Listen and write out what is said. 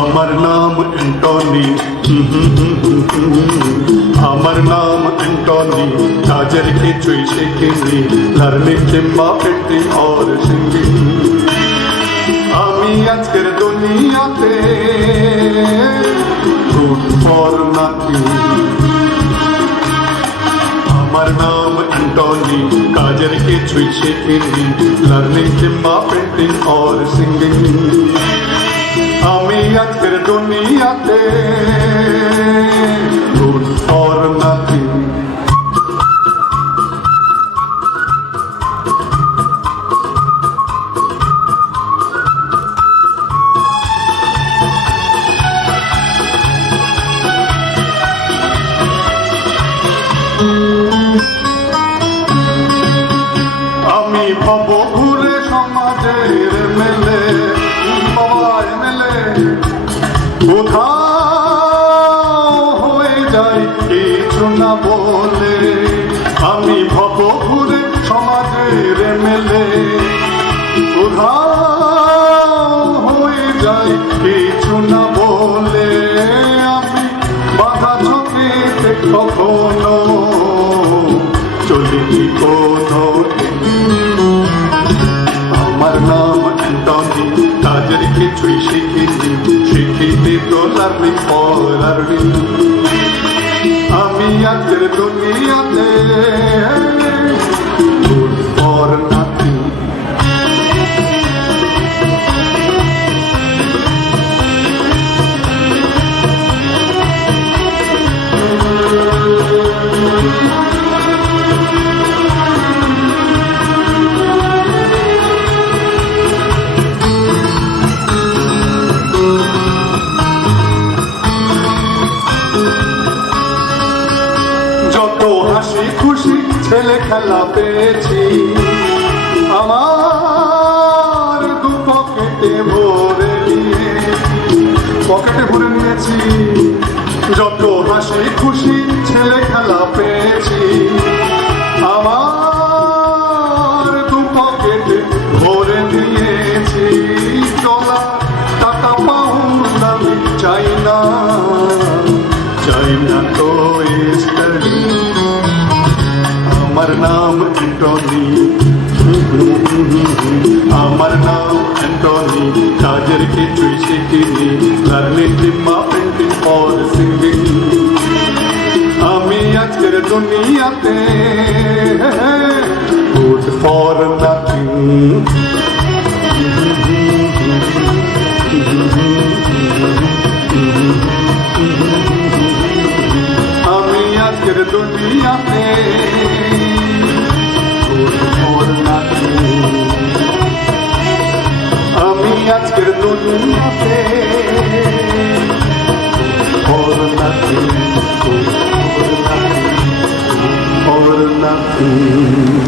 আমার নাম অ্যান্টনি, আমার নাম অ্যান্টনি, কাজের কিছুই শিখিনি, লার্নিং কিংবা পেন্টিং অর সিঙ্গিং। আমি আজকের দুনিয়াতে গুড ফর নাথিং। আমার নাম অ্যান্টনি, কাজের কিছুই শিখিনি, লার্নিং কিংবা পেন্টিং অর সিঙ্গিং। আমি আজকের দুনিয়াতে গুড ফর নাথিং। আমি ভব ঘুরে সমাজের মেলে, সবাই মেলে কোথাও হয়ে যায় কিছু না বলে। আমি ভব ঘুরে সমাজের মেলে, কোথাও হয়ে যায় কিছু না বলে। আমি বাধা চোখেতে কখনো চলিনি কোনো। আমার নাম অ্যান্টনি, কাজের কিছুই শিখিনি, শিখিনি তো লার্নিং ফর আর্নিং। আমি আজকের দুনিয়াতে গুড ফর নাথিং। হাসি খুশি ছেলে খেলা পেয়েছি, আমার দু পকেটে ভরে নিয়েছি। যত হাসি খুশি ছেলে খেলা পেয়েছি, আমার দু পকেটে ভরে নিয়েছি। ডলার টাকা পাউন্ড আমি চাই না, চাই না তো স্টাডি। আমার নাম অ্যান্টনি, আমার নাম অ্যান্টনি, কাজের কিছুই শিখিনি, লার্নিং কিংবা পেন্টিং অর সিঙ্গিং। আমি আজকের দুনিয়াতে গুড ফর নাথিং। আমি আজকের দুনিয়াতে গুড ফর নাথিং। আমি আজকের দুনিয়াতে ফর নাথিং, ফর নাথিং।